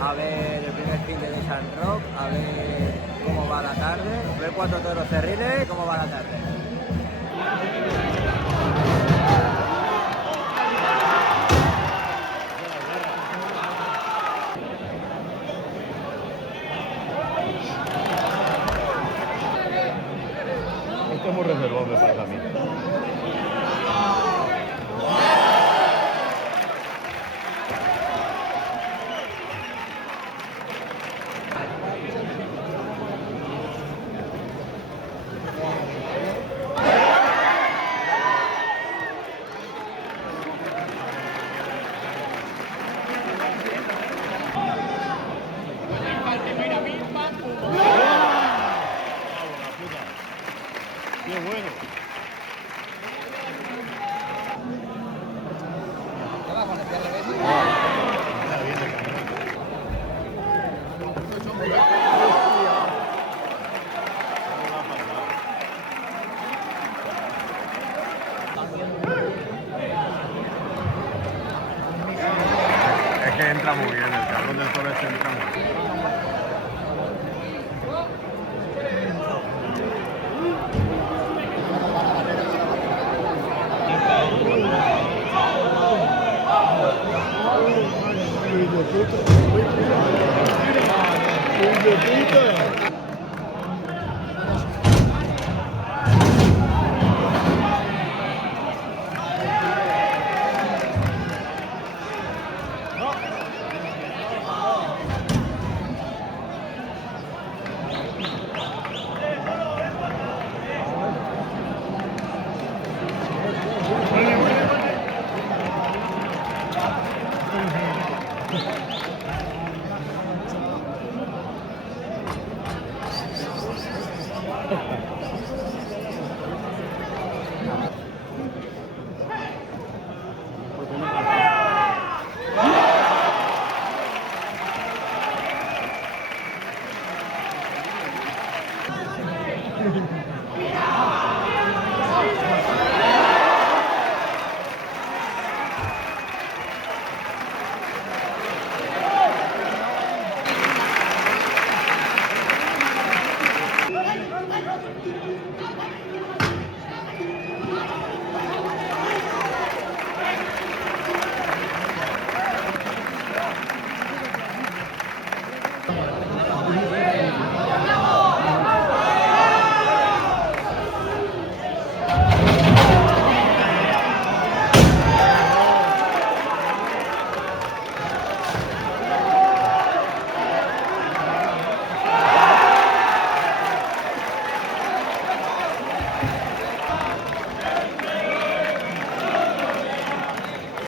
a ver el primer fin de San Rock, a ver cómo va la tarde, ver 4 toros cerriles, cómo va la tarde. Esto es muy reservado, me parece a mí. ¡Qué bueno! Es que entra muy bien, el cabrón del toro este entra muy bien. ¡Hijo de puta!